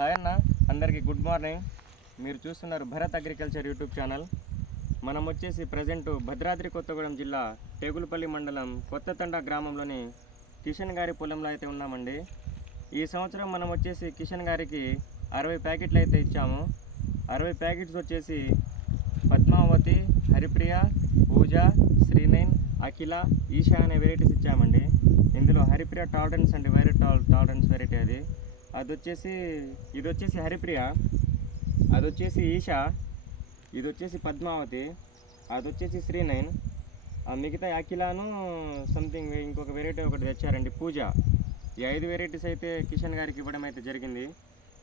Hi అన్న, అందరికీ good morning. మీరు చూస్తున్నారు భరత్ అగ్రికల్చర్ యూట్యూబ్ ఛానల్. మనం వచ్చేసి ప్రజెంట్ భద్రాద్రి కొత్తగూడెం జిల్లా టేగులపల్లి మండలం కొత్తతండ గ్రామంలోని కిషన్ గారి పొలంలో అయితే ఉన్నామండి. ఈ సంవత్సరం మనం వచ్చేసి కిషన్ గారికి 60 ప్యాకెట్లు అయితే ఇచ్చాము. 60 ప్యాకెట్స్ వచ్చేసి పద్మావతి, హరిప్రియ, పూజ, శ్రీనైన్, అఖిల, ఈషా అనే వెరైటీస్ ఇచ్చామండి. ఇందులో హరిప్రియ టాలరెన్స్ అండి, వైరల్ టాలరెన్స్ వెరైటీ ఇది వచ్చేసి హరిప్రియ, అది వచ్చేసి ఈషా, ఇది వచ్చేసి పద్మావతి, అది వచ్చేసి శ్రీనైన్, ఆ మిగతా అఖిలాను సంథింగ్ ఇంకొక వెరైటీ ఒకటి తెచ్చారండి పూజ. ఈ 5 వెరైటీస్ అయితే కిషన్ గారికి ఇవ్వడం అయితే జరిగింది.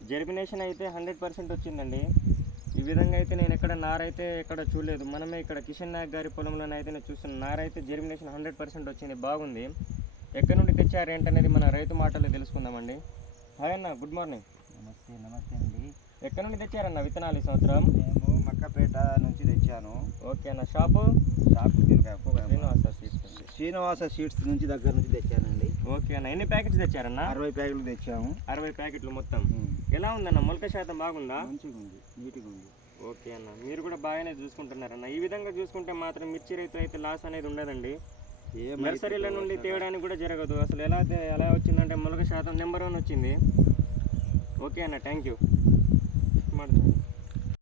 జర్మినేషన్ అయితే 100% వచ్చిందండి. ఈ విధంగా అయితే నేను నారైతే ఎక్కడ చూడలేదు. మనమే ఇక్కడ కిషన్ నాయక్ గారి పొలంలోనైతే నేను చూస్తున్నాను. నారైతే జర్మినేషన్ 100% వచ్చింది, బాగుంది. ఎక్కడి నుండి తెచ్చారు ఏంటనేది మన రైతు మాటల్లో తెలుసుకుందామండి. హాయ్ అన్న, గుడ్ మార్నింగ్. నమస్తే అండి. ఎక్కడి నుండి తెచ్చారన్న విత్తనాలు ఈ సంవత్సరం? మేము మక్కపేట నుంచి తెచ్చాను. ఓకే అన్న. షాపు శ్రీనివాస సీడ్స్ నుంచి దగ్గర నుంచి తెచ్చానండి. ఓకే అన్న. ఎన్ని ప్యాకెట్స్ తెచ్చారన్న? 60 ప్యాకెట్లు తెచ్చాము. 60 ప్యాకెట్లు మొత్తం. ఎలా ఉందన్న, మొలక శాతం బాగుందా? మంచిగా ఉంది, నీట్గా ఉంది. ఓకే అన్న, మీరు కూడా బాగానే చూసుకుంటున్నారన్న. ఈ విధంగా చూసుకుంటే మాత్రం మిర్చి రైతు అయితే లాస్ అనేది ఉండదండి. నర్సరీల నుండి తేవడానికి కూడా జరగదు. అసలు ఎలా వచ్చిందంటే మొలక శాతం నెంబర్ 1 వచ్చింది. ఓకే అన్న, థ్యాంక్ యూ.